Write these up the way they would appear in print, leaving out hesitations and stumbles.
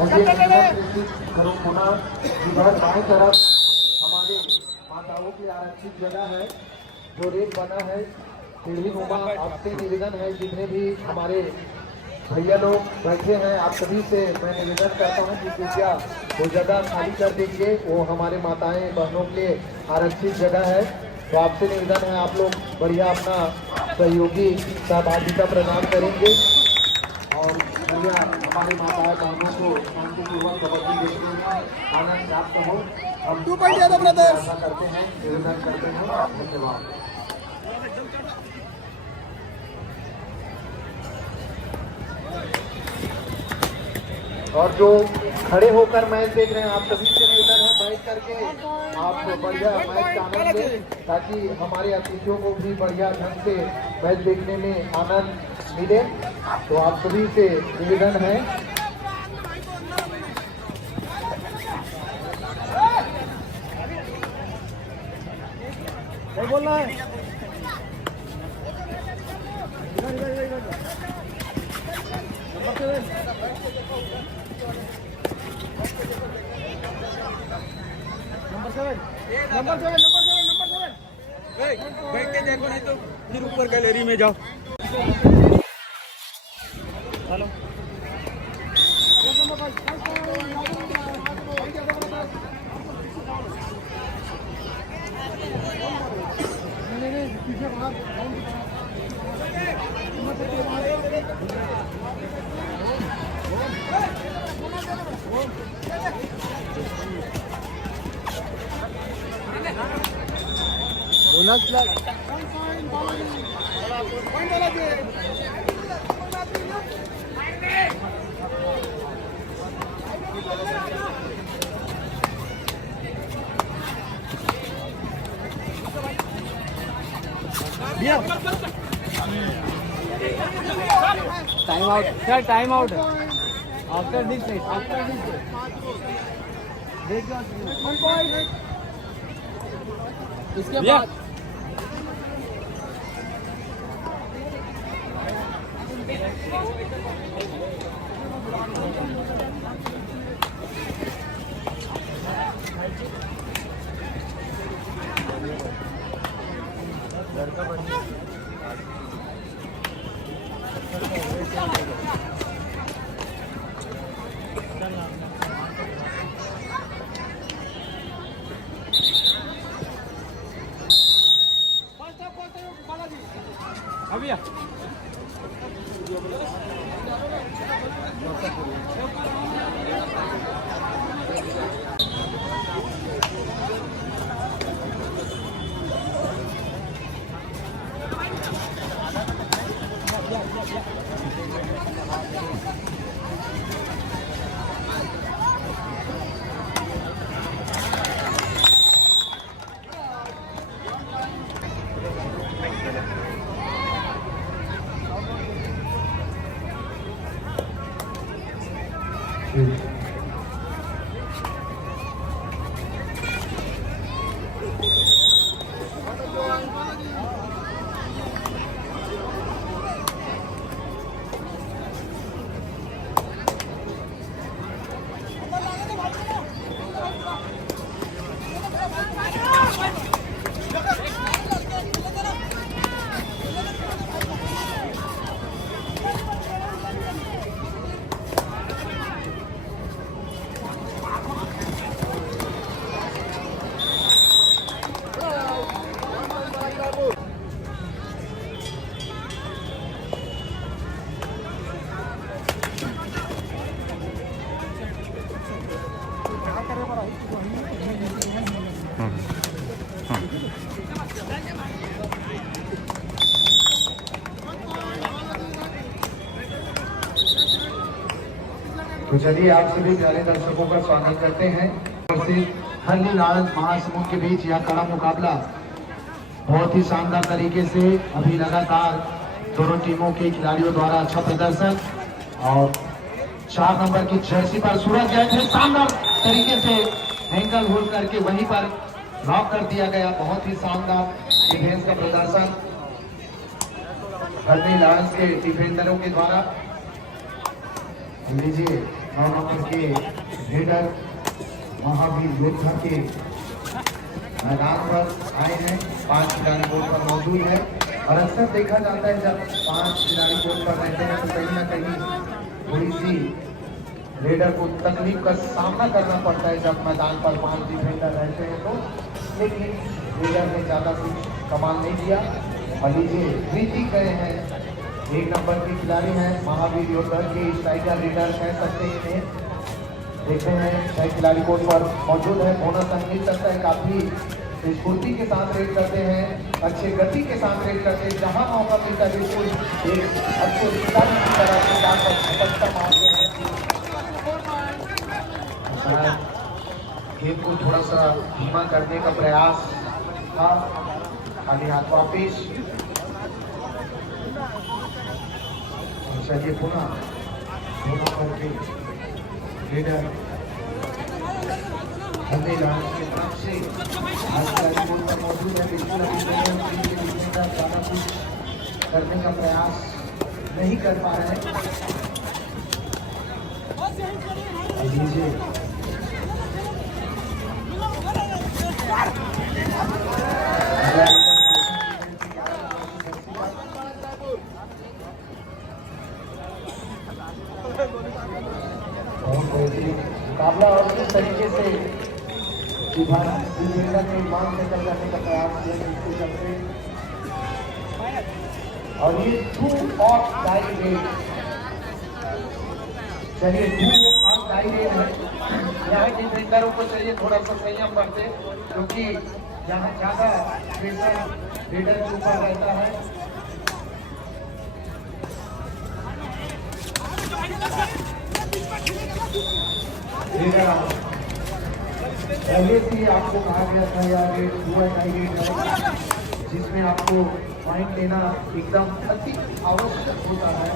करो पुनः इधर बाएं तरफ हमारे माताओं की आरक्षित जगह है जो रेत बना है सीढ़ी नुमा। आपसे निवेदन है जितने भी हमारे भैया लोग बैठे हैं आप सभी से मैं निवेदन करता हूं कि कृपया वो जगह खाली कर दीजिए। वो हमारे माताएं बहनों के लिए आरक्षित जगह है। तो आपसे निवेदन है आप लोग बढ़िया अपना सहयोगी सहभागिता प्रदान करेंगे और बढ़िया हमारी माताएं बहनों को शांतिपूर्वक कबड्डी देखने में आनंद प्राप्त हो। हम ऐसा करते हैं निवेदन करते हैं। धन्यवाद। और जो खड़े होकर मैच देख रहे हैं आप सभी से निवेदन है बैठ करके आप बढ़िया मैच का आनंद लें ताकि हमारे अतिथियों को भी बढ़िया ढंग से मैच देखने में आनंद मिले। तो आप सभी से निवेदन है क्या बोल रहा है? नंबर 7 बैठ के देखो नहीं तो फिर ऊपर गैलरी में जाओ। हेलो बोनस ला time out sir time out after this इसके बाद अभी तो चलिए आप सभी प्यारे दर्शकों का स्वागत करते हैं। हल्ली लाल महासमुंद के बीच यह कड़ा मुकाबला बहुत ही शानदार तरीके से अभी लगातार दोनों टीमों के खिलाड़ियों द्वारा अच्छा प्रदर्शन और 4 नंबर की जर्सी पर सूरज जैन ने शानदार तरीके से एंगल होल्ड करके वहीं पर लॉक कर दिया गया। बहुत ही शानदार डिफेंस का प्रदर्शन हल्दी लायंस के डिफेंडरों के द्वारा। लीजिए 9 नंबर के रेडर महावीर योद्धा के मैदान पर आए हैं। 5 खिलाड़ी बोर्ड पर मौजूद है और अक्सर देखा जाता है जब 5 खिलाड़ी बोर्ड पर रहते हैं तो कहीं ना कहीं थोड़ी सी रेडर को तकलीफ का सामना करना पड़ता है जब मैदान पर 5 डिफेंडर रहते हैं तो, लेकिन रेडर ने ज़्यादा कुछ कमाल नहीं किया। और लीजिए प्रीति गए हैं 1 नंबर के खिलाड़ी हैं महावीर योद्धा के स्ट्राइकर रेडर कह सकते हैं इन्हें। देखते हैं 6 खिलाड़ी कोर्ट पर मौजूद है। बोनस अंक मिल सकता है। काफी स्फूर्ति के साथ रेड करते हैं, अच्छे गति के साथ रेड करते हैं। जहां मौका मिलता है बिल्कुल एक अच्छे खिलाड़ी की तरह से जाकर झपट्टा मारते हैं। गेम को थोड़ा सा धीमा करने का प्रयास था। खाली हाथ वापिस। चलिए पुनः करके रेडर हल्दी लाल के तरफ से आज बोर्ड पर मौजूद है। बिल्कुल अभी ज़्यादा कुछ करने का प्रयास नहीं कर पा रहे हैं। मुकाबला और किस तरीके से के मान से करने का प्रयास किया इसके चलते और ये 2 ऑफ टाई रेट। चलिए 2 ऑफ टाई रेट है। यहाँ डिफेंडरों को चाहिए थोड़ा सा संयम बरते क्योंकि यहाँ ज्यादा प्रेशर रेडर के ऊपर रहता है। पहले से आपको कहा गया था यार रेट हुआ टाई रेट है जिसमें आपको पॉइंट लेना एकदम अति आवश्यक होता है।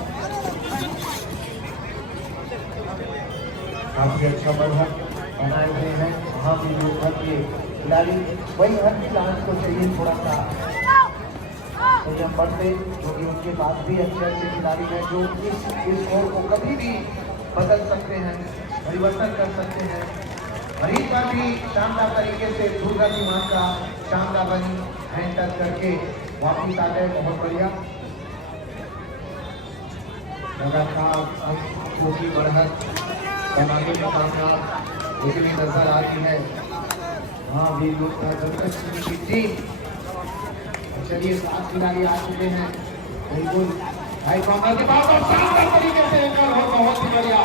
काफी अच्छा बढ़त बनाए हुए हैं वहाँ भी योद्धा के खिलाड़ी। वही हर खिलाड़ी को चाहिए थोड़ा सा संयम बढ़ते क्योंकि उनके पास भी अच्छे अच्छे खिलाड़ी हैं जो इस स्कोर को कभी भी बदल सकते हैं, परिवर्तन कर सकते हैं। और इस बार भी शानदार तरीके से दुर्गा की मां का शानदार बनी हैंड टच करके वापिस आ गए। बहुत बढ़िया लगातार अंकों की बढ़त बनाने में कामयाब एक भी नजर आती है। हाँ वीर योद्धा जमशेदपुर की टीम। चलिए 7 खिलाड़ी आ चुके हैं। बिल्कुल हाई काउंटर के बाद और शानदार तरीके से बहुत ही बढ़िया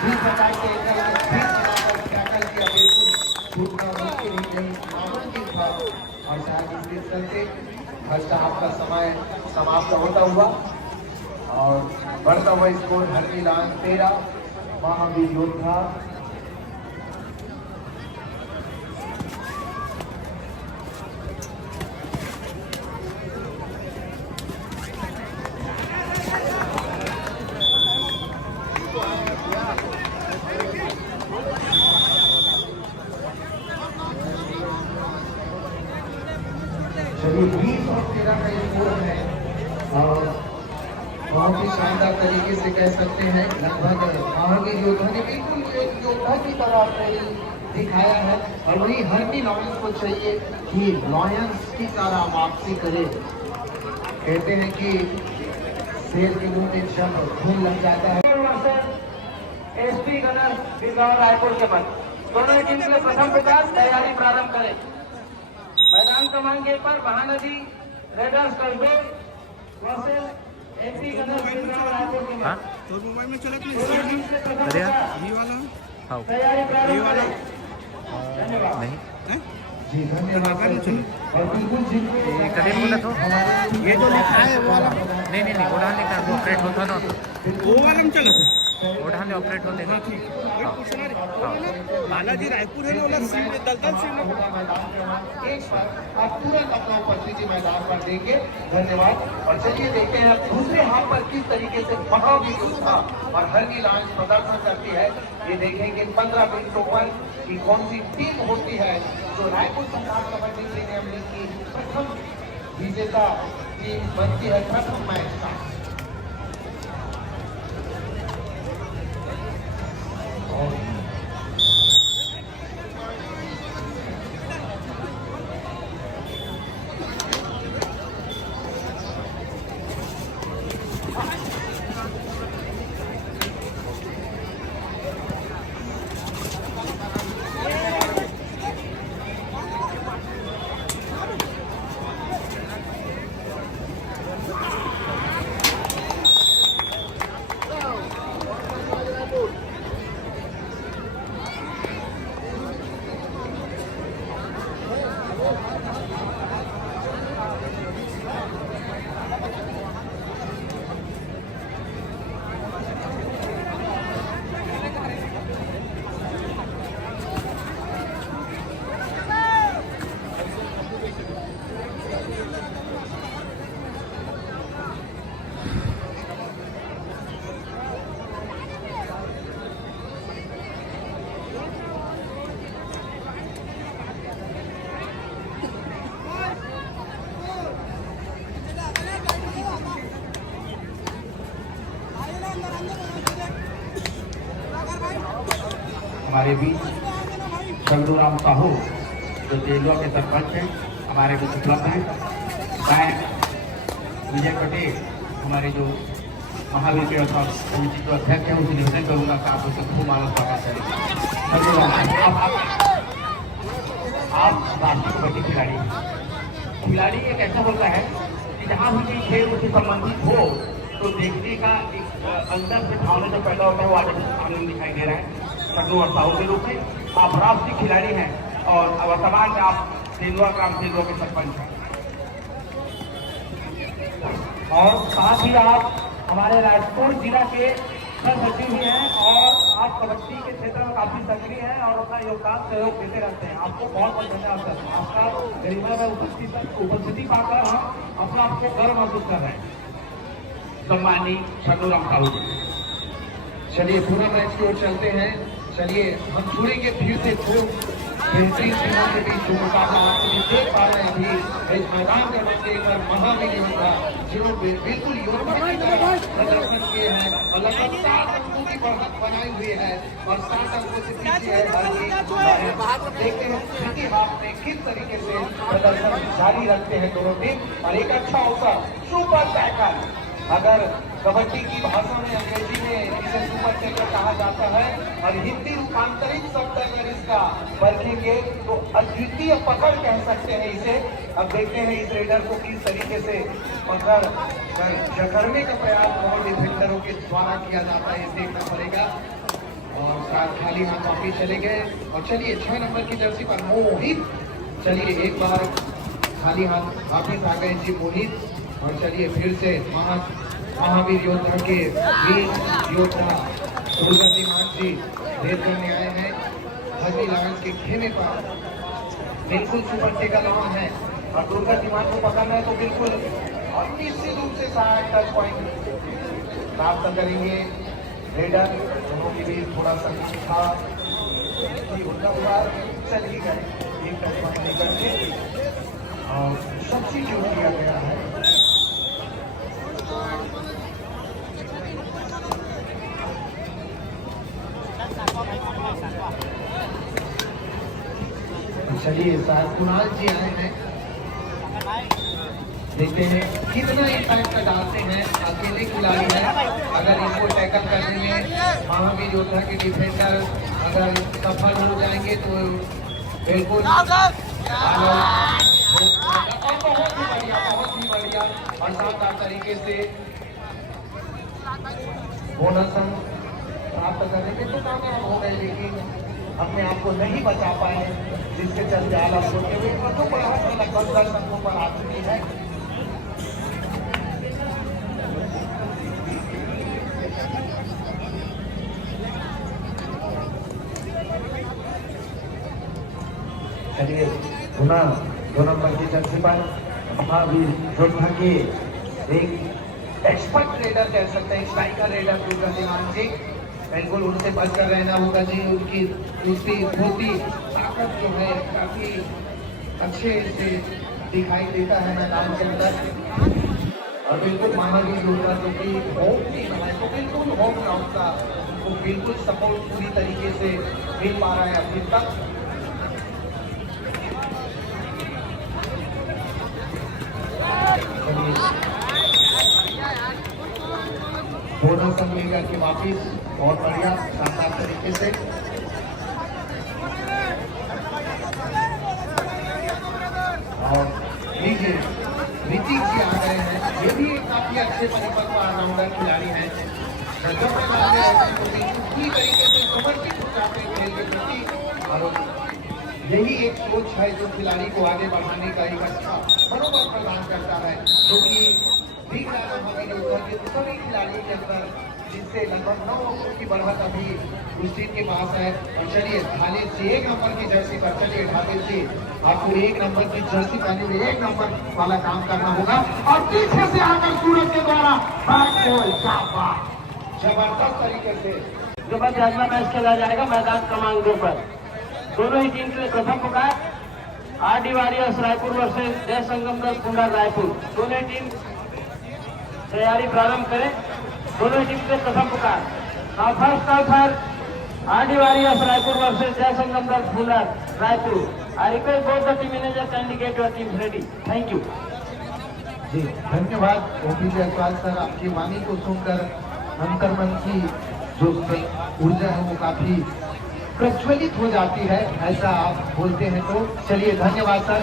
प्रकार के टैकल किया। बिल्कुल छूटना मुश्किल ही नहीं नामुमकिन था और शायद इसके चलते फर्स्ट हाफ का समय समाप्त होता हुआ और बढ़ता हुआ स्कोर हरनी लान 13 महावीर योद्धा। चलिए 20 और 13 का स्कोर है और बहुत ही शानदार तरीके से कह सकते हैं। लगभग महावीर योद्धा ने बिल्कुल एक योद्धा की तरह दिखाया है और वही हरनी लॉयंस को चाहिए कि लॉयंस की तरह वापसी करे। कहते हैं कि शेर के मुंह में जब खून लग जाता है। एसपी गनर बिजनौर रायपुर के मध्य दोनों टीम के प्रथम विकास तैयारी प्रारंभ करें। मैदान क्रमांक 1 पर महानदी रेडर्स कस्बे एसपी गनर बिजनौर रायपुर के मध्य। तो मोबाइल में चले ये वाला तैयारी प्रारंभ करें। धन्यवाद। नहीं जी धन्यवाद। और बिल्कुल ये कभी बोला तो ये जो लिखा है वो वाला नहीं वो डालने का वो ऑपरेट होता ना वो वाला में चला था। वो डालने ऑपरेट होते ना। बालाजी रायपुर है ना वाला सीट दलदल सीट आप तुरंत अपना उपस्थिति मैदान पर देंगे। धन्यवाद। और चलिए देखते हैं अब दूसरे हाथ पर किस तरीके से महावीर योद्धा और हरनी लांच प्रदर्शन करती है। ये देखेंगे 15 मिनटों पर कि कौन सी टीम होती है जो रायपुर संभाग कबड्डी प्रीमियर लीग की प्रथम विजेता टीम बनती है प्रथम मैच का। हमारे बीच चंदूराम साहू जो तेलुआ के सरपंच हैं हमारे बीच उपलब्ध हैं। मैं विजय पटेल हमारे जो महावीर के समिति जो अध्यक्ष हैं उसे निवेदन करूंगा कि आप उसे खूब मानव स्वागत करें। आप राष्ट्रीय कबड्डी खिलाड़ी एक ऐसा होता है कि जहाँ भी कोई खेल उससे संबंधित हो तो देखने का एक अंदर से भावना जो पैदा होता है वो आज सामने दिखाई दे रहा है। चंदू और साहू के रूप में आप राष्ट्रीय खिलाड़ी हैं और वर्तमान में आप तेलुआ ग्राम तेलुआ के सरपंच हैं और साथ ही आप हमारे राजपुर जिला के सह सचिव भी हैं और आप कबड्डी के क्षेत्र में काफी सक्रिय हैं और अपना योगदान सहयोग देते रहते हैं। आपको बहुत बहुत धन्यवाद सर। आपका गरिमा में उपस्थिति पाकर हम अपना आपको गर्व महसूस कर रहे हैं। सम्मानी चंदूराम साहू जी। चलिए पूरा मैच की ओर चलते हैं। चलिए हम छोड़ेंगे फिर से बेहतरीन टीमों के बीच जो मुकाबला आप देख पा रहे हैं अभी इस मैदान के मध्य पर महावीर योद्धा जिन्होंने बिल्कुल योद्धा की तरह प्रदर्शन किए हैं और लगभग 7 अंकों की बढ़त बनाई हुई है और 7 अंकों से पीछे है देखते हैं किसी हाथ में किस तरीके से प्रदर्शन जारी रखते हैं दोनों टीम और एक अच्छा अवसर सुपर टैकल। अगर कबड्डी की भाषा में अंग्रेजी में इसे सुपर टैकल कहा जाता है और हिंदी रूपांतरित शब्द अगर इसका बरखेंगे तो अद्वितीय पकड़ कह सकते हैं इसे। अब देखते हैं इस रेडर को किस तरीके से पकड़ कर जकड़ने का प्रयास बहुत डिफेंडरों के द्वारा किया जाता है, इसे देखना पड़ेगा। और साथ खाली हाथ वापिस चले गए और चलिए 6 नंबर की जर्सी पर मोहित। चलिए एक बार खाली हाथ वापिस आ गए जी मोहित और चलिए फिर से महावीर योद्धा के वीर योद्धा दुर्गति मान जी भेद करने आए हैं। हजी लायंस के खेमे पर बिल्कुल सुपर टेकल ऑन है और दुर्गति मान को पकड़ना है तो बिल्कुल और निश्चित रूप से 60 टच पॉइंट प्राप्त करेंगे रेडर। दोनों के बीच थोड़ा सा था कि उनका बार चल ही गए एक टच पॉइंट लेकर के और सब्सिट्यूट किया गया है। चलिए शायद कुणाल जी आए हैं, देखते हैं कितना इम्पैक्ट डालते हैं। अकेले खिलाड़ी हैं, अगर इनको टैकल करने में महावीर योद्धा के डिफेंडर अगर सफल हो जाएंगे तो बिल्कुल बहुत ही बढ़िया और शानदार तरीके से बोनस प्राप्त करने के तो कामयाब हो गए लेकिन अपने आप को नहीं बचा पाए जिसके चलते आलम होते हुए पदों पर लगभग 10 अंकों पर आ चुकी है। चलिए पुनः 2 नंबर की जर्सी पर महावीर योद्धा के एक एक्सपर्ट रेडर कह सकते हैं, स्ट्राइकर रेडर दुर्गति मान जी बिल्कुल उनसे बचकर रहना होगा जी। उनकी दूसरी धोती ताकत जो है काफी अच्छे से दिखाई देता है मैदान के अंदर और बिल्कुल महावीर योद्धा जो कि होम टीम है तो बिल्कुल होम ग्राउंड का उनको बिल्कुल सपोर्ट पूरी तरीके से मिल पा रहा है अभी तक। बोनस लेकर के वापिस बहुत बढ़िया शानदार तरीके से और लीजिए ऋतिक जी आ गए हैं, ये भी काफी अच्छे परिपक्व ऑलराउंडर खिलाड़ी हैं। जब मैं रहते हैं तो पूरी तरीके से समर्पित हो जाते हैं खेल के प्रति और यही एक सोच है जो खिलाड़ी को आगे बढ़ाने का एक अच्छा मनोबल प्रदान करता है जो कि सभी खिलाड़ियों के अंदर जिससे लगभग 9 अंकों की बढ़त अभी उस टीम के पास है। और चलिए ढाले से 1 नंबर की जर्सी पर चलिए ढाले से आपको 1 नंबर की जर्सी पहने हुए 1 नंबर वाला काम करना होगा और पीछे से आकर सूरज के द्वारा जबरदस्त तरीके से जो मैच अगला मैच खेला जाएगा मैदान क्रमांक 2 पर। दोनों ही टीम के लिए प्रथम पुकार आरडी वॉरियर्स रायपुर वर्सेस जय संगम दल कुंडा रायपुर। दोनों टीम तैयारी प्रारंभ करें। दोनों टीम के प्रथम पुकार। First call for RD Warriors Raipur versus Jai Sangam Dal Phunar Raipur. I request both the team managers kindly get your teams ready. Thank you. जी धन्यवाद ओपी जायसवाल सर, आपकी वाणी को सुनकर अंतर्मन की जो ऊर्जा है वो काफी प्रज्वलित हो जाती है, ऐसा आप बोलते हैं तो चलिए धन्यवाद सर।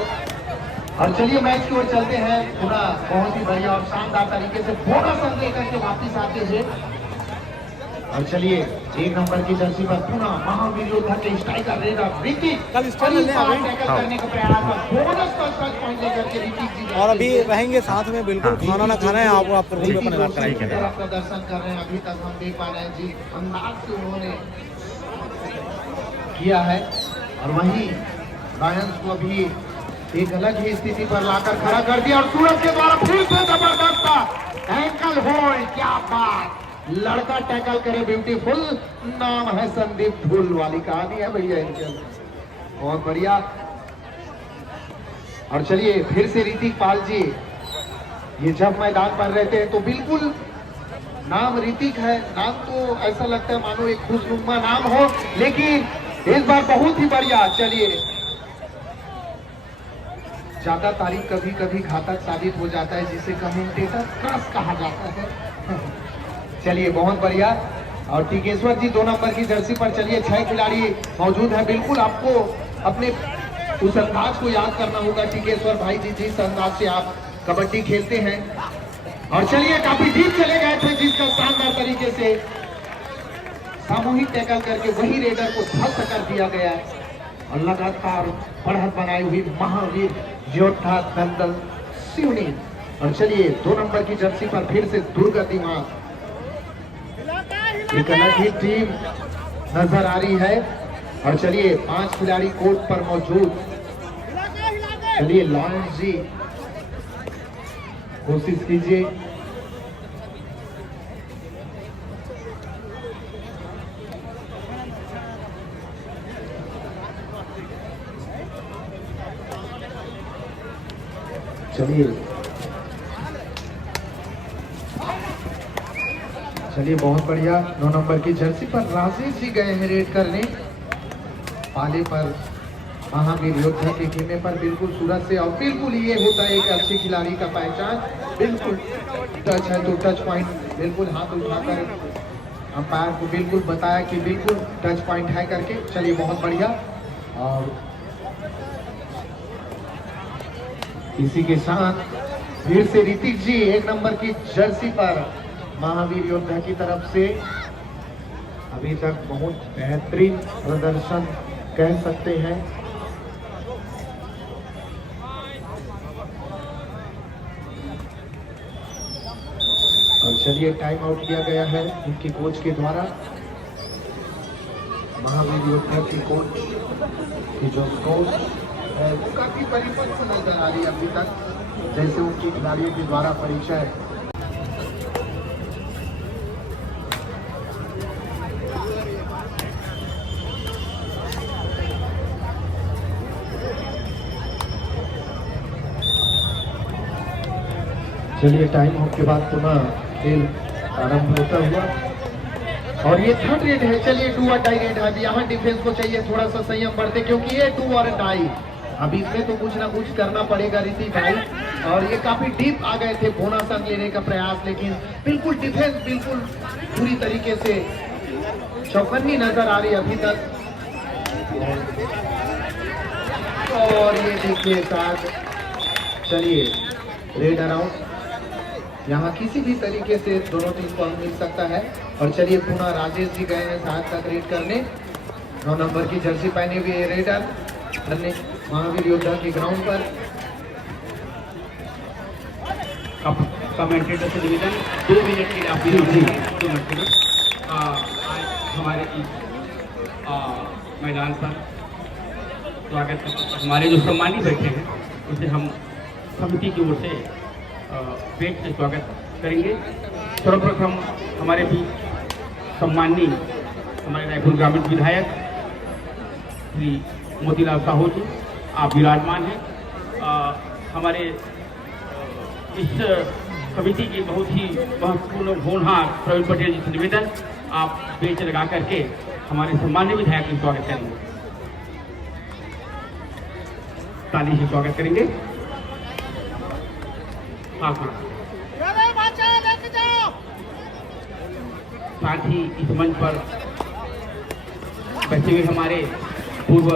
और चलिए मैच की ओर चलते हैं, पुनः बहुत ही बढ़िया और शानदार तरीके से बोनस अंक लेकर के वापिस आते हैं। और चलिए 1 नंबर की जर्सी पर पुनः महावीर योद्धा के स्ट्राइकर ऋतिक टैकल करने का प्रयास और बोनस का टच पॉइंट लेकर के ऋतिक जी और अभी रहेंगे साथ में, बिल्कुल खाना ना खाना है आपको रूम में अपने प्रदर्शन कर रहे हैं। अभी तक हम देख पा रहे हैं जी अंदाज से उन्होंने किया है। और वहीं लायंस को अभी एक अलग ही स्थिति पर लाकर खड़ा कर दिया और सूरज के द्वारा फिर से जबरदस्त एंकल होल्ड। क्या बात, लड़का टैकल करे ब्यूटीफुल, नाम है संदीप फूल वाली कहानी है भैया इनके, बहुत बढ़िया। और चलिए फिर से ऋतिक पाल जी, ये जब मैदान पर रहते हैं तो बिल्कुल नाम ऋतिक है, नाम तो ऐसा लगता है मानो एक खुशनुमा नाम हो, लेकिन इस बार बहुत ही बढ़िया। चलिए ज्यादा तारीफ कभी कभी घातक साबित हो जाता है, जिसे कमेंटेटर क्रश कहा जाता है। चलिए बहुत बढ़िया। और टिकेश्वर जी 2 नंबर की जर्सी पर चलिए 6 खिलाड़ी मौजूद है। बिल्कुल आपको अपने उस अंदाज को याद करना होगा टिकेश्वर भाई जी, जिस अंदाज से आप कबड्डी खेलते हैं। और चलिए काफी डीप चले गए थे, जिसका शानदार तरीके से सामूहिक टैकल करके वही रेडर को ध्वस्त कर दिया गया और लगातार बढ़त बनाई हुई महावीर योद्धा दलदल सिवनी। और चलिए 2 नंबर की जर्सी पर फिर से दुर्गति मां, एक अलग ही टीम नजर आ रही है। और चलिए 5 खिलाड़ी कोर्ट पर मौजूद। चलिए लॉरेंस जी कोशिश कीजिए, चलिए बहुत बढ़िया। 9 नंबर की जर्सी पर राजेश जी गए हैं रेड करने, पाले पर महावीर योद्धा के खेमे पर बिल्कुल सूरज से। और बिल्कुल ये होता है एक अच्छे खिलाड़ी का पहचान, बिल्कुल टच है तो टच पॉइंट, बिल्कुल हाथ उठाकर अंपायर को बिल्कुल बताया कि बिल्कुल टच पॉइंट है करके। चलिए बहुत बढ़िया। और इसी के साथ फिर से ऋतिक जी 1 नंबर की जर्सी पर महावीर योद्धा की तरफ से अभी तक बहुत बेहतरीन प्रदर्शन कह सकते हैं। और चलिए टाइम आउट किया गया है उनकी कोच के द्वारा। महावीर योद्धा की कोच की जो कोच है वो काफी परिपक्व नजर आ रही है अभी तक, जैसे उनकी खिलाड़ियों के द्वारा परिचय। चलिए टाइम आउट के बाद पुनः खेल आरंभ होता हुआ। और ये 3rd रेड है। चलिए 2 और डाई रेड है। अभी यहाँ डिफेंस को चाहिए थोड़ा सा संयम बढ़ते, क्योंकि ये 2 और डाई, अभी इसमें तो कुछ ना कुछ करना पड़ेगा ऋतिक भाई। और ये काफी डीप आ गए थे बोनस अंक लेने का प्रयास, लेकिन बिल्कुल डिफेंस बिल्कुल पूरी तरीके से चौकन्नी नजर आ रही है अभी तक। और ये देखिए साथ, चलिए रेड अराउंड, यहाँ किसी भी तरीके से दोनों टीम को मिल सकता है। और चलिए पुनः राजेश जी गए हैं साथ तक रेड करने। 9 नंबर की जर्सी पहने हुए रेडर महावीर योद्धा के ग्राउंड पर। कमेंटेटर से निवेदन 2 मिनट के लिए आप 2 मिनट के लिए हमारे इस मैदान पर स्वागत करते। हमारे जो सम्मानित बैठे हैं उसे हम समिति की ओर से पेट से स्वागत करेंगे। सर्वप्रथम हमारे भी सम्माननीय हमारे रायपुर ग्रामीण विधायक श्री मोतीलाल साहू जी, आप विराजमान हैं। हमारे इस समिति की बहुत ही महत्वपूर्ण होनहार प्रवीण पटेल जी से निवेदन, आप बेच लगा करके हमारे सम्मानित विधायक का स्वागत करेंगे। ताली से स्वागत करेंगे। हाँ। साथ ही इस मंच पर बैठे हुए हमारे पूर्व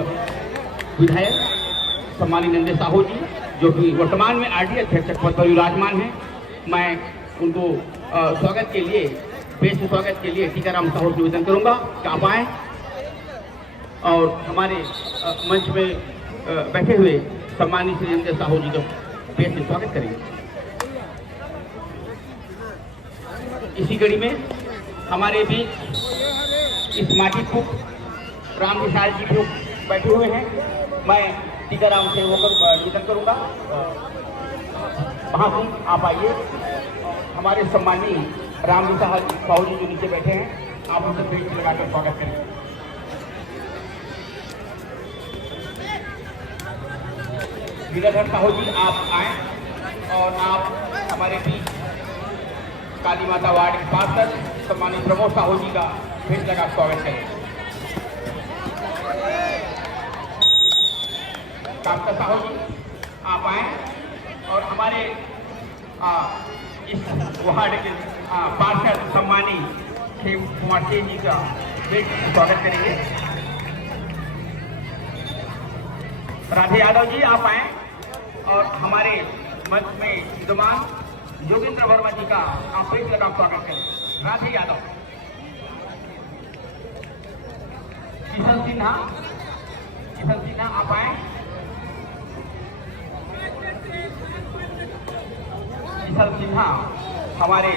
विधायक सम्मानित नंदे साहू जी, जो कि वर्तमान में आरडी अध्यक्ष पद पर विराजमान है। मैं उनको स्वागत के लिए, बेस्ट स्वागत के लिए टीकाराम साहू से निवेदन करूंगा कि आप आए और हमारे मंच में बैठे हुए सम्मानित श्री नंदे साहू जी का बेस्ट स्वागत करेंगे। इसी कड़ी में हमारे बीच इस माटी को राम विशाल जी भी बैठे हुए हैं। मैं टीकाराम से होकर निवेदन करूंगा, वहाँ से आप आइए। हमारे सम्मानी राम विशाल साहू जी जो नीचे बैठे हैं, आप उनसे बेंच लगाकर स्वागत करेंगे। वीरधर साहू जी आप आए और आप हमारे बीच काली माता वार्ड के पार्षद सम्मानित प्रमोद साहू जी का बेंच लगा स्वागत करें। कामता साहू जी आप आए और हमारे इस वार्ड के पार्षद सम्मानित कुमार सिंह जी का स्वागत करेंगे। राधे यादव जी आप आए और हमारे मंच में विद्यमान योगेंद्र वर्मा जी का आप बेंच लगा स्वागत करें। राधे यादव, किशन सिन्हा आप आए। किशन सिन्हा हमारे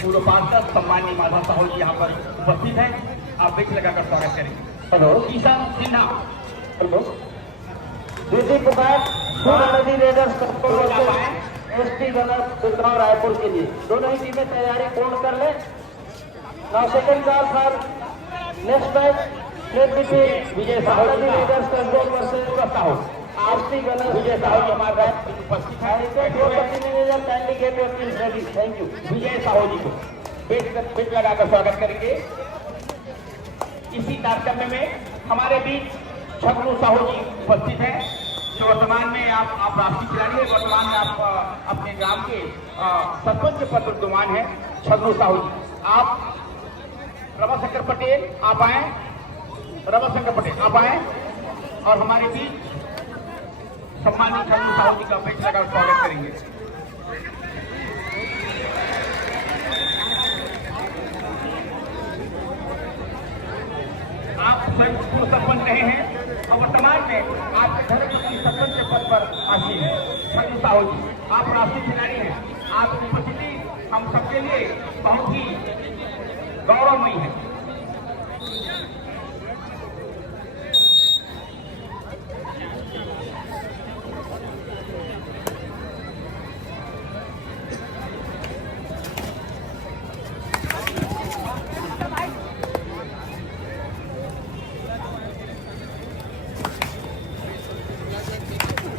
पूर्व पार्षद सम्मानी माधव साहू जी यहाँ पर उपस्थित हैं, आप बेंच लगाकर स्वागत करेंगे। हेलो किशन सिन्हा। हेलो दीदी पुकार नदी raiders ST gunner Gurgaon Raipur के लिए दोनों ही टीमें तैयारी पूर्ण कर ले। Now second call for next match played between Vijay Sahu नदी raiders control versus Sahu ST gunner. Vijay Sahu ji हमारे उपस्थित है। Kindly get your teams ready. Thank you. Vijay Sahu ji को बेंच लगाकर स्वागत करेंगे। इसी तारतम्य में हमारे बीच छगनू साहू जी उपस्थित हैं, जो वर्तमान में आप राष्ट्रीय खिलाड़ी हैं। वर्तमान में आप अपने ग्राम के सरपंच पद पर विद्यमान है। छगनू साहू जी आप। रमाशंकर पटेल आप आए। रमाशंकर पटेल आप आए और हमारे बीच सम्मानित छगनू साहू जी का बेंच लगाकर स्वागत करेंगे। आप पूर्व सरपंच रहे हैं और वर्तमान में आपके घर की सरपंच के पद पर आसीन है। छगनू साहू जी आप राष्ट्रीय खिलाड़ी हैं। आपकी उपस्थिति हम सबके लिए बहुत ही गौरवमयी है।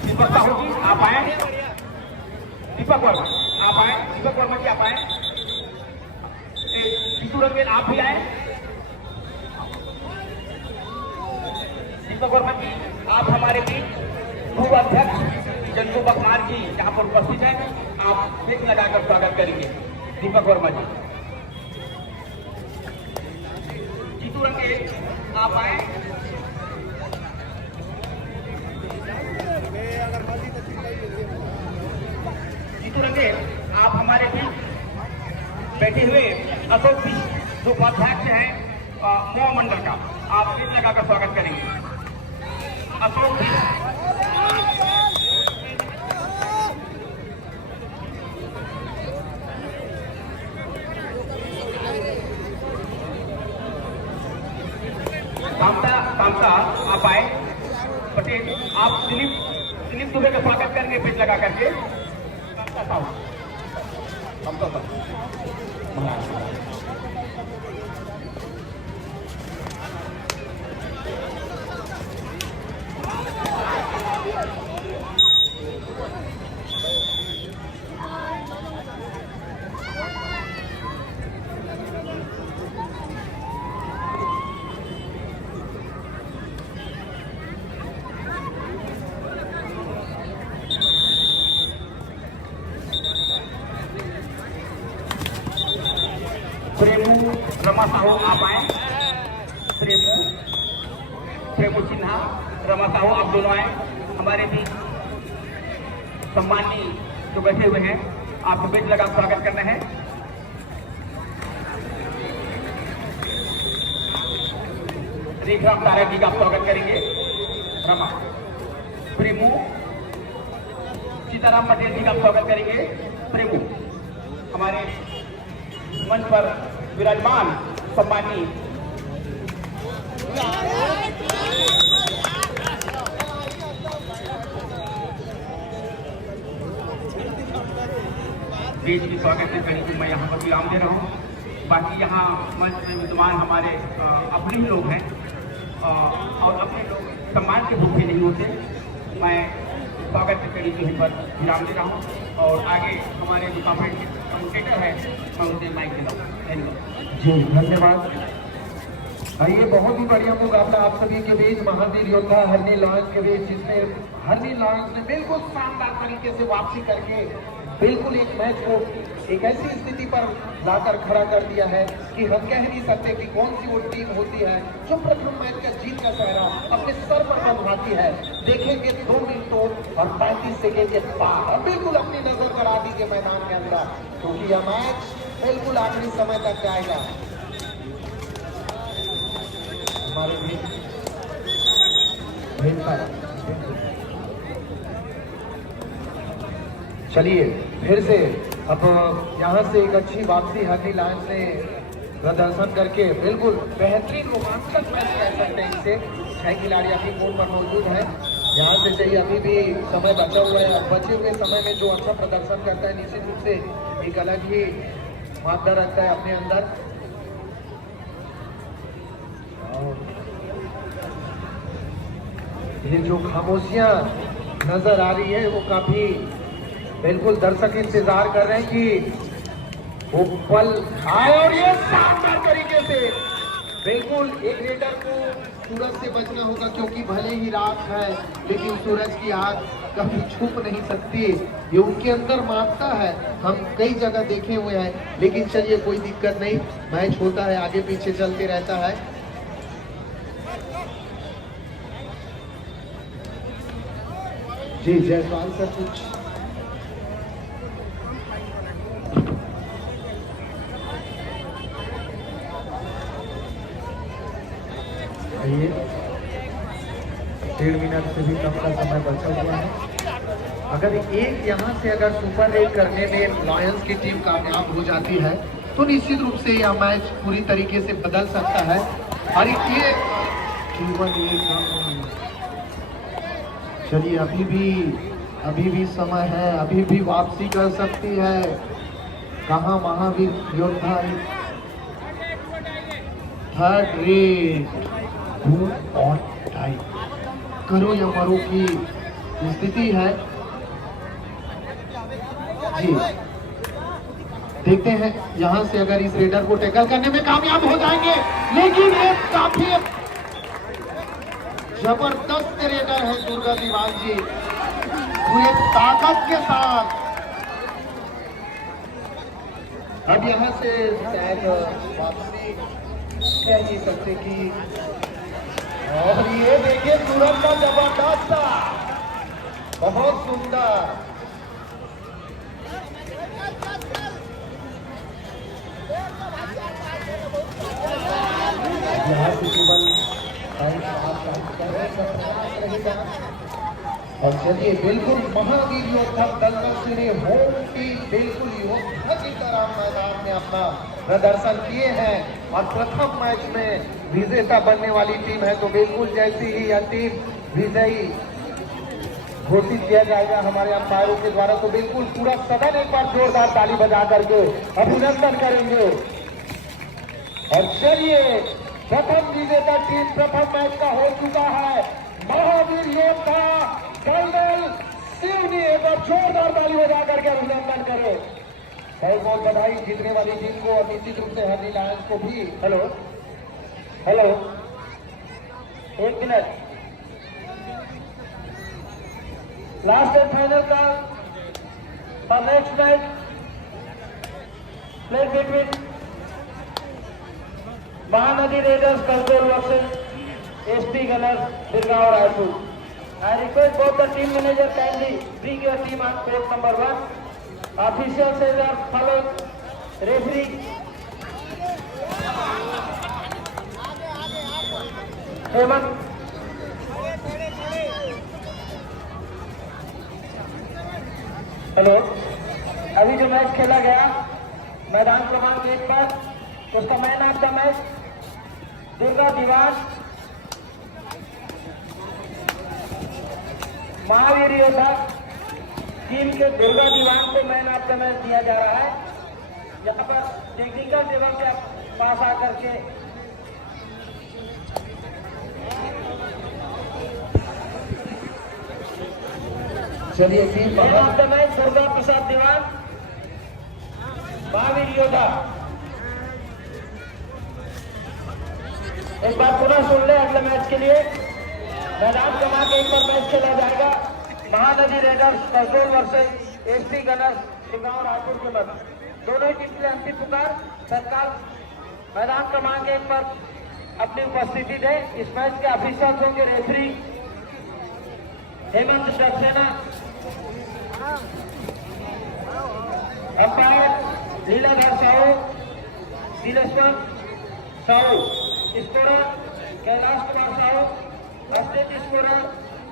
दीपक साहू जी आप आए। दीपक वर्मा आप आए। दीपक वर्मा जी आप आए। जीतू रंगेल आप भी आए। दीपक वर्मा जी आप हमारे बीच पूर्व अध्यक्ष जंतु बकमार जी यहाँ पर उपस्थित हैं, आप बेंच लगाकर स्वागत करेंगे। दीपक वर्मा जी। जीतू रंगेल आप आए। जीतू रंगेल आप हमारे बीच बैठे हुए अशोक जी जो उपाध्यक्ष हैं मो मंडल का, आप बेंच लगाकर स्वागत करेंगे। अशोक जी। कामता आप आए। पटेल आप दिलीप दुबे का स्वागत करेंगे बेंच लगा करके। कामता साहब रमा साहू आप आए, प्रेमू सिन्हा, रमा साहू आप दोनों आए। हमारे भी सम्मानी जो बैठे हुए हैं, आपको बेच लगा स्वागत करना है। रेखराम तारा जी का आप स्वागत करेंगे। रमा, प्रेमू, सीताराम पटेल जी का आप स्वागत करेंगे। प्रेमू, हमारे मंच पर विराजमान सम्मानी देश की स्वागत की कड़ी को मैं यहाँ पर विराम दे रहा हूँ। बाकी यहाँ मंच में विद्यमान हमारे अपने ही लोग हैं और अपने लोग सम्मान के भूखे नहीं होते। मैं स्वागत की कड़ी को यहीं पर विराम दे रहा हूँ और आगे हमारे जो कमेंटेटर है मैं उनसे माइक दे रहा हूँ। जी धन्यवाद। ये बहुत ही बढ़िया मुकाबला आप सभी के बीच महावीर योद्धा हरनी लॉयंस के बीच, जिसमें हरनी लॉयंस ने बिल्कुल शानदार तरीके से वापसी करके बिल्कुल एक मैच को एक ऐसी स्थिति पर लाकर खड़ा कर दिया है कि हम कह नहीं सकते कि कौन सी वो टीम होती है जो प्रथम मैच का जीत का सहरा अपने सर पर बंधवाती है। देखेंगे 2 मिनटों और 35 सेकेंड के बाद और बिल्कुल अपनी नजर पर आदि के मैदान के अंदर, क्योंकि यह मैच बिल्कुल आखिरी समय तक जाएगा। चलिए फिर से अब यहाँ से एक अच्छी वापसी हरनी लॉयंस ने प्रदर्शन करके बिल्कुल बेहतरीन रोमांचक मैच कह सकते हैं इसे। 6 खिलाड़ी अभी कोर्ट पर मौजूद हैं। यहाँ से चाहिए अभी भी समय बचा हुआ है। बचे हुए समय में जो अच्छा प्रदर्शन करता है निश्चित रूप से एक अलग ही मात्रा रखता है अपने अंदर। ये जो खामोशियां नजर आ रही है वो काफी बिल्कुल दर्शक इंतजार कर रहे हैं कि वो पल आए और ये शानदार तरीके से बिल्कुल एक रेडर को सूरज से बचना होगा, क्योंकि भले ही रात है लेकिन सूरज की आग कभी छुप नहीं सकती, ये उनके अंदर मारता है। हम कई जगह देखे हुए हैं, लेकिन चलिए कोई दिक्कत नहीं, मैच होता है, आगे पीछे चलते रहता है। जी जयसवाल सर कुछ आइए, 1.5 मिनट से भी कम का समय बचा हुआ है। अगर एक यहाँ से अगर सुपर रेड करने में लॉयंस की टीम कामयाब हो जाती है तो निश्चित रूप से यह मैच पूरी तरीके से बदल सकता है। और ये चलिए अभी भी समय है, अभी भी वापसी कर सकती है। कहाँ महावीर योद्धा थर्ड रेड और टाई करो या मरो की स्थिति है। जी देखते हैं यहां से अगर इस रेडर को टैकल करने में कामयाब हो जाएंगे, लेकिन ये काफी जबरदस्त रेडर है दुर्गा दीवान जी, पूरे ताकत के साथ। अब यहां से शायद वापसी कह नहीं सकते कि, और ये देखिए सूरज का जबरदस्त, बहुत सुंदर। यहाँ से केवल और चलिए बिल्कुल महावीर योद्धा दलदल सिंह होम टीम बिल्कुल योद्धा की तरह मैदान में अपना प्रदर्शन किए हैं और प्रथम मैच में विजेता बनने वाली टीम है। तो बिल्कुल जैसी ही यह टीम विजयी घोषित किया जाएगा हमारे अंपायरों के द्वारा, तो बिल्कुल पूरा सदन एक बार जोरदार ताली बजा करके अभिनंदन करेंगे। और चलिए प्रथम विजेता टीम प्रथम मैच का हो चुका है महावीर योद्धा दलदल सिंह। एक बार जोरदार ताली बजा करके अभिनंदन करें, बहुत बहुत बधाई जीतने वाली टीम को और निश्चित रूप से हरनी लॉयंस को भी। Hello hello, 1 minute, last and final का next match played between Mahanadi raiders control versus SP gunners Birgaon Raipur. I request both the team manager kindly bring your team on court number 1. Officials are followed. Referee Hemant. Hello, अभी जो match खेला गया मैदान क्रमांक 1 पर उसका man of the match Durga Diwan Mahavir Yoddha team के दुर्गा दीवान को मैन ऑफ द मैच दिया जा रहा है. यहाँ पर टेक्निकल टेबल के पास आकर के चलिए team man of the match Durga Prasad Diwan Mahavir Yoddha. एक बार पुनः सुन ले अगले मैच के लिए मैदान क्रमांक 1 पर मैच खेला जाएगा. Mahanadi raiders control versus SP gunners Birgaon Raipur के मध्य. दोनों ही टीम के लिए अंतिम पुकार. तत्काल मैदान क्रमांक 1 पर अपनी उपस्थिति दे. इस मैच के ऑफिसर्स होंगे referee Hemant Saxena, umpire Leeladhar Sahu, Dileshwar Sahu, scorer Kailash Kumar Sahu, assistant scorer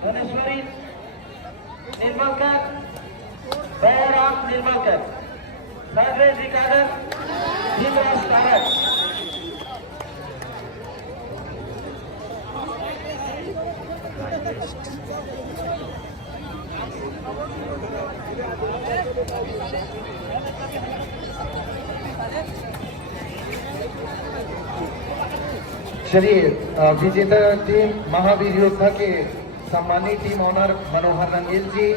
Dhaneshwari Nirmalkar, Dayaram Nirmalkar, third raid recorder Bhimraj Karak. चलिए विजेता टीम महावीर योद्धा के सम्मानित team owner Manohar Rangeel ji,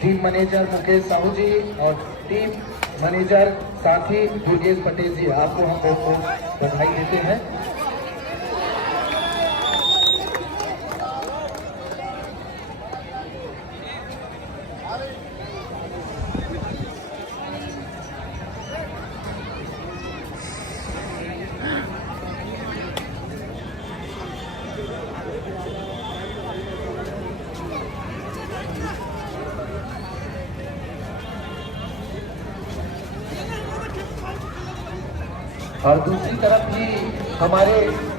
team manager Mukesh Sahu ji और टीम मैनेजर साथी दुर्गेश पटेल जी, आपको हम बहुत बहुत बधाई देते हैं. और दूसरी तरफ भी हमारे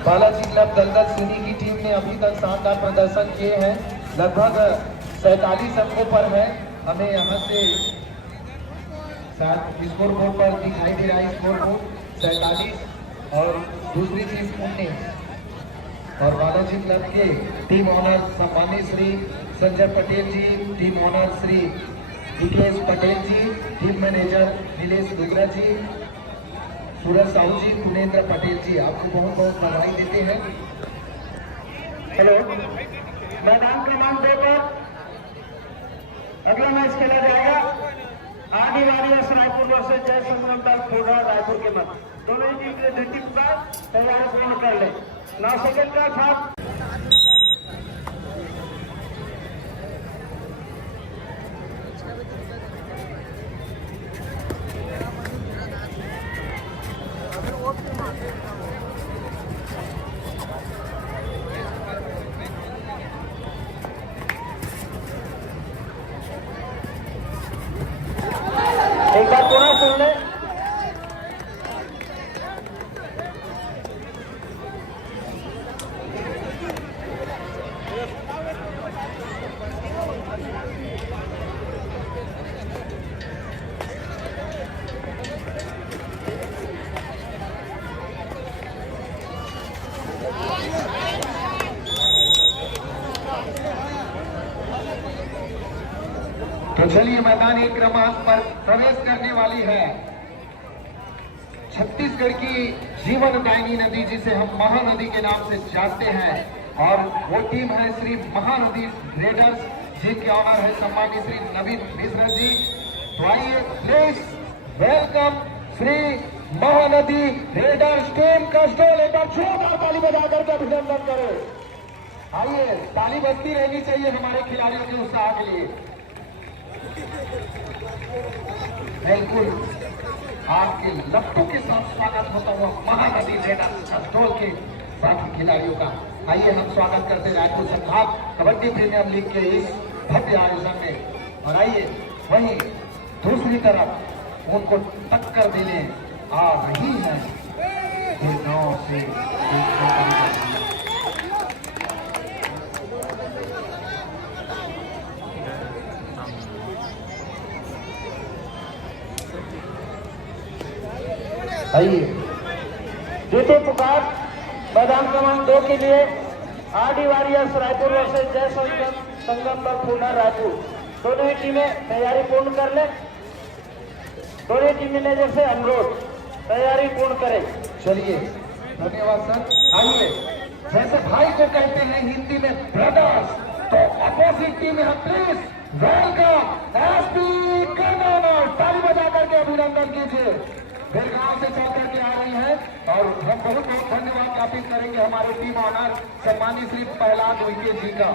बालाजी क्लब दलदल सिनी की टीम ने अभी तक शानदार प्रदर्शन किए हैं. लगभग 47 अंकों पर है. हमें यहाँ से स्कोर बोर्ड पर दिखाई दे रहा है स्कोर बोर्ड 47 और दूसरी टीम 19. और बालाजी क्लब के टीम ऑनर सम्मानित श्री संजय पटेल जी, टीम ऑनर श्री विकेश पटेल जी, टीम मैनेजर नीलेश दुगरा जी, सूरज साहू जी, पुनेन्द्र पटेल जी, आपको बहुत बहुत बधाई देते हैं. हेलो, मैदान क्रमांक 2 पर अगला मैच खेला जाएगा. आदिवासी रायपुर वर्सेस जय संग्राम दल खोड़ा रायपुर के मध्य. दोनों ही टीम के लिए तैयार पूर्ण कर ले. 9 सेकंड का साथ एक बार पुनः सुन ले. तो चलिए मैदान 1 क्रमांक पर प्रवेश करने वाली है छत्तीसगढ़ की जीवनदायिनी नदी, जिसे हम महानदी के नाम से जानते हैं. और वो टीम है श्री महानदी रेडर्स, जिनके ऑनर है सम्मानित श्री नवीन मिश्रा जी. तो आइए please welcome Shri Mahanadi readers team का स्टॉल. एक बार जोरदार ताली बजा करके अभिनंदन करो. आइए, ताली बजती रहनी चाहिए हमारे खिलाड़ियों के उत्साह के लिए. बिल्कुल आपके लपटों के साथ स्वागत होता हुआ महानदी रेडर्स खरगोन के बाकी खिलाड़ियों का। आइए हम स्वागत करते हैं रायपुर संभाग कबड्डी प्रीमियर लीग के इस भव्य आयोजन में। और आइए वहीं दूसरी तरफ उनको टक्कर देने आ रही है गांव से आइए द्वितीय पुकार मैदान क्रमांक 2 के लिए आरडी वॉरियर्स रायपुर वर्सेस जय संगम पर पूना रायपुर। दोनों ही टीमें तैयारी पूर्ण कर ले। दोनों टीम मैनेजर से अनुरोध तैयारी पूर्ण करें। चलिए धन्यवाद सर। आइए जैसे भाई को कहते हैं हिंदी में ब्रदर्स, तो अपोजिट टीम है प्लीज वेलकम एसपी कर्नाटक। ताली बजा करके अभिनंदन कीजिए। बेलगांव से चल करके आ रही है और हम बहुत बहुत धन्यवाद ज्ञापित करेंगे हमारे टीम ऑनर सम्मानित श्री प्रहलाद उइके जी का।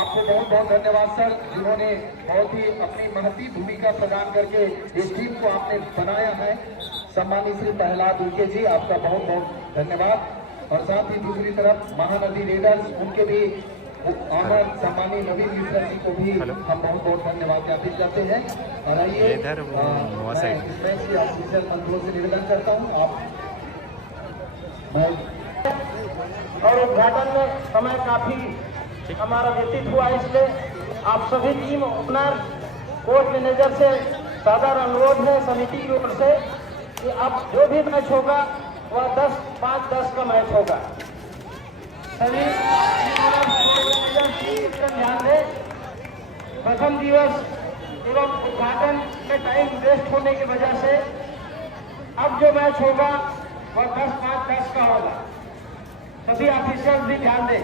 आपको बहुत बहुत धन्यवाद सर, जिन्होंने बहुत ही अपनी महती भूमिका प्रदान करके इस टीम को आपने बनाया है। सम्मानित श्री प्रहलाद उइके जी, आपका बहुत बहुत धन्यवाद। और साथ ही दूसरी तरफ महानदी रेडर्स, उनके भी ऑनर सम्मानित नवीन मिश्रा जी को भी हम बहुत बहुत धन्यवाद ज्ञापित करते हैं। और आइए मैं इसमें से ऑफिशियल मंत्रों से निवेदन करता हूँ और उद्घाटन में समय काफी हमारा व्यतीत हुआ, इसलिए आप सभी टीम ओपनर कोच मैनेजर से सादर अनुरोध है समिति की ओर से कि अब जो भी मैच होगा वह 10-5-10 का मैच होगा। सभी ध्यान दें, प्रथम दिवस एवं उद्घाटन में टाइम वेस्ट होने की वजह से अब जो मैच होगा वह 10-5-10 का होगा। सभी ऑफिसर्स भी ध्यान दें।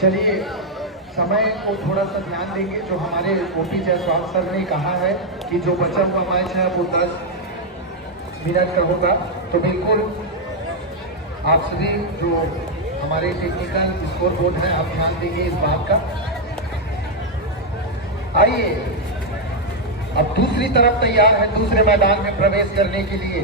चलिए समय को थोड़ा सा ध्यान देंगे। जो हमारे ओपी जायसवाल सर ने कहा है कि जो बचा हुआ मैच है वो 10 मिनट का होगा, तो बिल्कुल आप सभी जो हमारे टेक्निकल स्कोर बोर्ड है आप ध्यान देंगे इस बात का। आइए अब दूसरी तरफ तैयार है दूसरे मैदान में प्रवेश करने के लिए।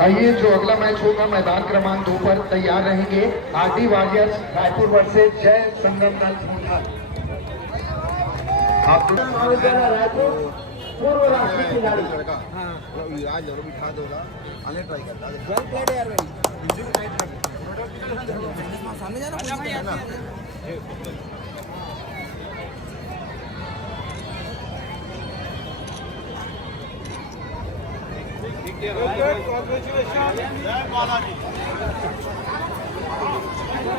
आइए जो अगला मैच होगा मैदान क्रमांक 2 पर तैयार रहेंगे आरडी वॉरियर्स रायपुर वर्सेस जय संगम दल पूना। आप रायपुर पूर्व राष्ट्रीय खिलाड़ी आज बिठा दो आने ट्राई करता सामने जाना Congratulations.